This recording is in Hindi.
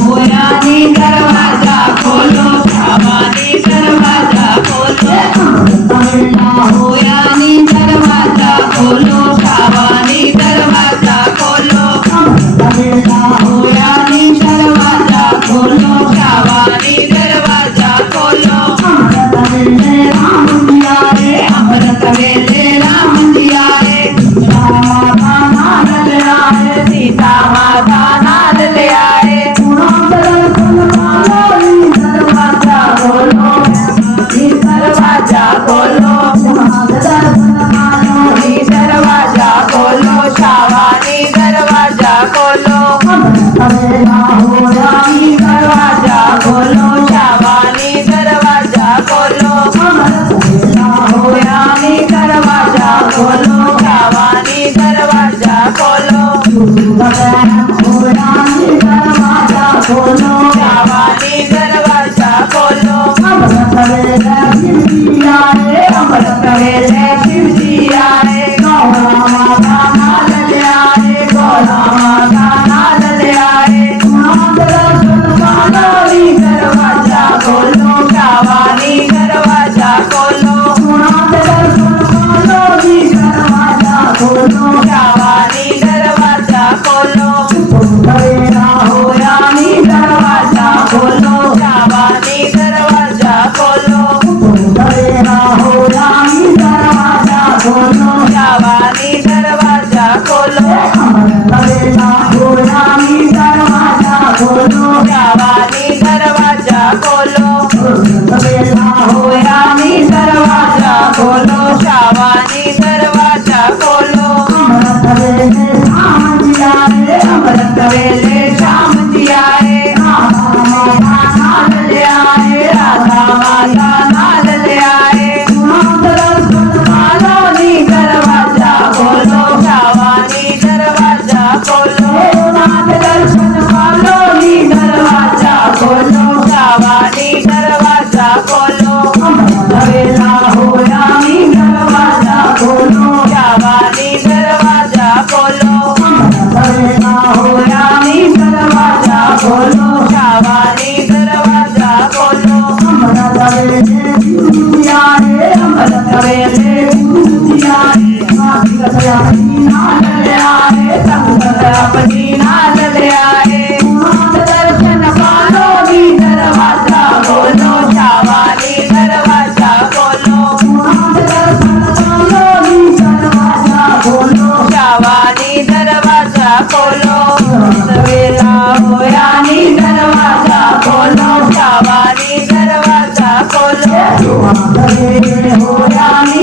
होयानी दरवाजा खोलो शाबानी दरवाजा खोलो होयानी दरवाजा खोलो शाबानी दरवाजा खोलो होयानी दरवाजा खोलो शाबानी दरवाजा खोलो अमृत वेले राम जिया रे माता नाल ले आए सीता माता नाल ले आए दरवाजा खोलो दरवाजा खोलो दरवाजा खोलो शाबानी दरवाजा खोलो होयानी दरवाजा खोलो शाबानी दरवाजा खोलो होयानी दरवाजा खोलो शाबानी दरवाजा खोलो होयानी दरवाजा खोलो शाबानी दरवाजा खोलो अमृत वेले शिव जी आए गौरा माता नाल ले आए गौरा माता नाल ले आए दरवाजा खोलो शाबानी दरवाजा खोलो दरवाजा खोलो शाबानी दरवाजा खोलो होयानी दरवाजा खोलो शाबानी दरवाजा खोलो होयानी दरवाजा खोलो शाबानी दरवाजा खोलो होयानी दरवाजा खोलो शाबानी दरवाजा खोलो होयानी दरवाजा खोलो शाबानी दरवाजा खोलो अमृत वेले शाम जी आए राधा माता नाल ले आए राधा माता नाल ले आए दरवाजा खोलो शाबानी दरवाजा खोलो दरवाजा खोलो शाबानी दरवाजा खोलो होयानी दरवाजा खोलो शाबानी दरवाजा खोलो होयानी दरवाजा खोलो शाबानी दरवाजा खोलो अमृत वेले नाल ले आए संगत अपनी नाल ले आए दर्शन पालो दरवाजा खोलो शाबानी दरवाजा खोलो दरवाजा खोलो शाबानी दरवाजा खोलो सवेला होयानी दरवाजा खोलो शाबानी दरवाजा खोलो होयानी